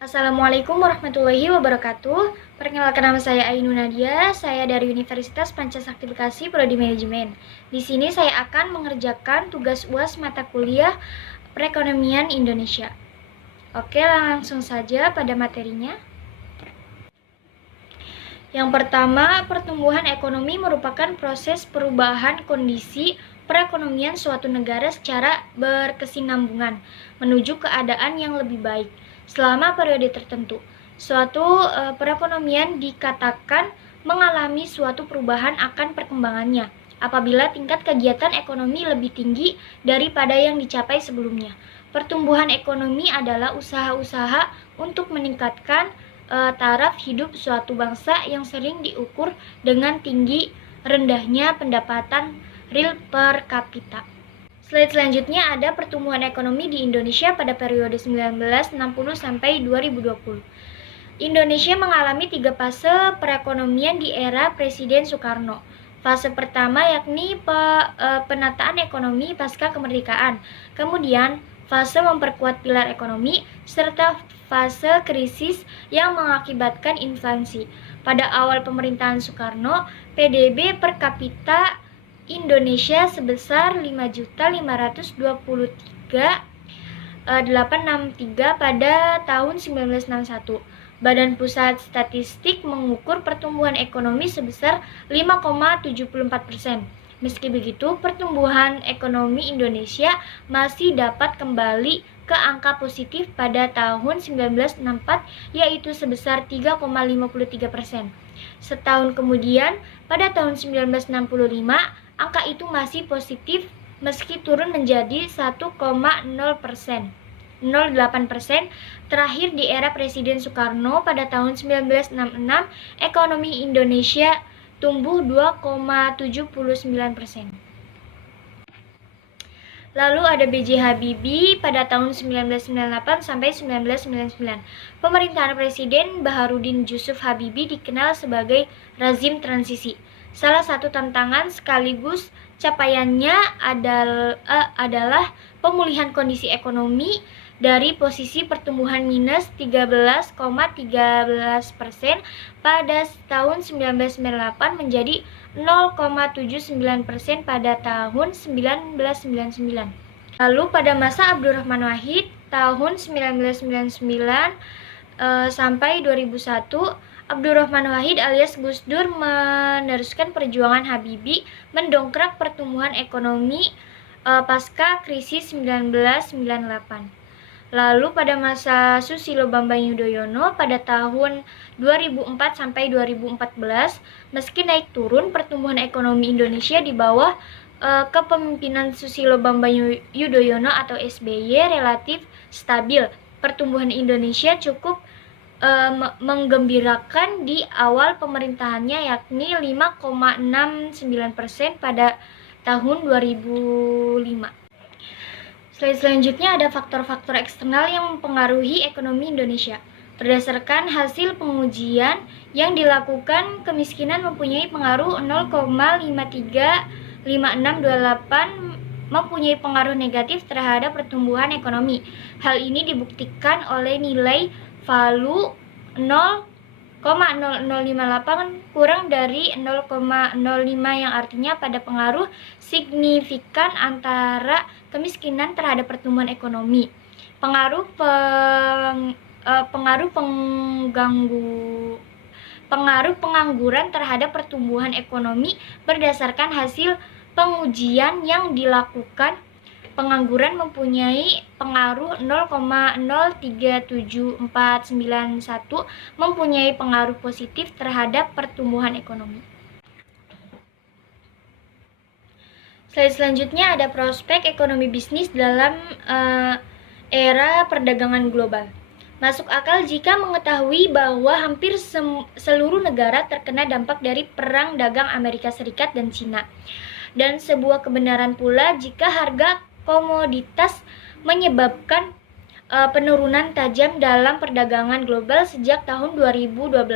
Assalamualaikum warahmatullahi wabarakatuh. Perkenalkan, nama saya Ainun Nadia. Saya dari Universitas Pancasakti Bekasi, Prodi Manajemen. Di sini saya akan mengerjakan tugas UAS mata kuliah Perekonomian Indonesia. Oke, langsung saja pada materinya. Yang pertama, pertumbuhan ekonomi merupakan proses perubahan kondisi perekonomian suatu negara secara berkesinambungan menuju keadaan yang lebih baik selama periode tertentu. Suatu perekonomian dikatakan mengalami suatu perubahan akan perkembangannya apabila tingkat kegiatan ekonomi lebih tinggi daripada yang dicapai sebelumnya. Pertumbuhan ekonomi adalah usaha-usaha untuk meningkatkan taraf hidup suatu bangsa yang sering diukur dengan tinggi rendahnya pendapatan real per kapita. Slide selanjutnya ada pertumbuhan ekonomi di Indonesia pada periode 1960 sampai 2020. Indonesia mengalami 3 fase perekonomian di era Presiden Soekarno. Fase pertama yakni penataan ekonomi pasca kemerdekaan. Kemudian fase memperkuat pilar ekonomi, serta fase krisis yang mengakibatkan inflasi. Pada awal pemerintahan Soekarno, PDB per kapita Indonesia sebesar 5.523.863 pada tahun 1961. Badan Pusat Statistik mengukur pertumbuhan ekonomi sebesar 5,74%. Meski begitu, pertumbuhan ekonomi Indonesia masih dapat kembali ke angka positif pada tahun 1964, yaitu sebesar 3,53%. Setahun kemudian, pada tahun 1965, angka itu masih positif meski turun menjadi 1,08%. Terakhir di era Presiden Soekarno pada tahun 1966, ekonomi Indonesia tumbuh 2,79%. Lalu ada B.J. Habibie pada tahun 1998 sampai 1999. Pemerintahan Presiden Baharudin Yusuf Habibie dikenal sebagai rezim transisi. Salah satu tantangan sekaligus capaiannya adalah pemulihan kondisi ekonomi dari posisi pertumbuhan minus 13,13% pada tahun 1998 menjadi 0,79% pada tahun 1999. Lalu pada masa Abdurrahman Wahid tahun 1999 sampai 2001, Abdurrahman Wahid alias Gus Dur meneruskan perjuangan Habibie mendongkrak pertumbuhan ekonomi pasca krisis 1998. Lalu pada masa Susilo Bambang Yudhoyono pada tahun 2004 sampai 2014, meski naik turun, pertumbuhan ekonomi Indonesia di bawah kepemimpinan Susilo Bambang Yudhoyono atau SBY relatif stabil. Pertumbuhan Indonesia cukup menggembirakan di awal pemerintahannya, yakni 5,69% pada tahun 2005. Slide selanjutnya ada faktor-faktor eksternal yang mempengaruhi ekonomi Indonesia. Berdasarkan hasil pengujian yang dilakukan, kemiskinan mempunyai pengaruh 0,535628 mempunyai pengaruh negatif terhadap pertumbuhan ekonomi. Hal ini dibuktikan oleh nilai valu 0,0058 kurang dari 0,05 yang artinya pada pengaruh signifikan antara kemiskinan terhadap pertumbuhan ekonomi. Pengaruh pengangguran terhadap pertumbuhan ekonomi berdasarkan hasil pengujian yang dilakukan, pengangguran mempunyai pengaruh 0,037491 mempunyai pengaruh positif terhadap pertumbuhan ekonomi. Slide selanjutnya ada prospek ekonomi bisnis dalam era perdagangan global. Masuk akal jika mengetahui bahwa hampir seluruh negara terkena dampak dari perang dagang Amerika Serikat dan Cina. Dan sebuah kebenaran pula jika harga komoditas menyebabkan penurunan tajam dalam perdagangan global sejak tahun 2012.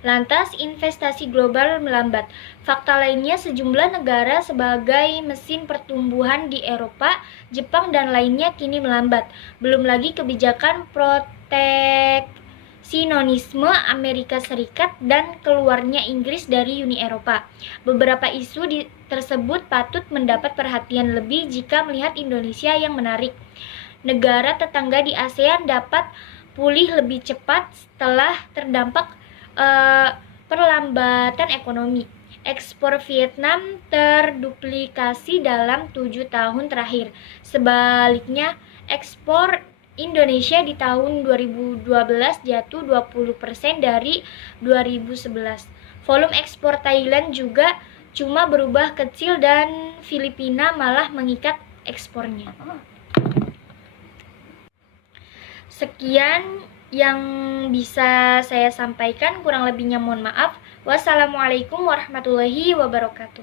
Lantas, investasi global melambat. Fakta lainnya, sejumlah negara sebagai mesin pertumbuhan di Eropa, Jepang, dan lainnya kini melambat. Belum lagi kebijakan proteksionisme Amerika Serikat dan keluarnya Inggris dari Uni Eropa. Beberapa isu tersebut patut mendapat perhatian lebih jika melihat Indonesia yang menarik. Negara tetangga di ASEAN dapat pulih lebih cepat setelah terdampak perlambatan ekonomi. Ekspor Vietnam terduplikasi dalam 7 tahun terakhir. Sebaliknya, ekspor Indonesia di tahun 2012 jatuh 20% dari 2011. Volume ekspor Thailand juga cuma berubah kecil dan Filipina malah mengikat ekspornya. Sekian yang bisa saya sampaikan, kurang lebihnya mohon maaf. Wassalamualaikum warahmatullahi wabarakatuh.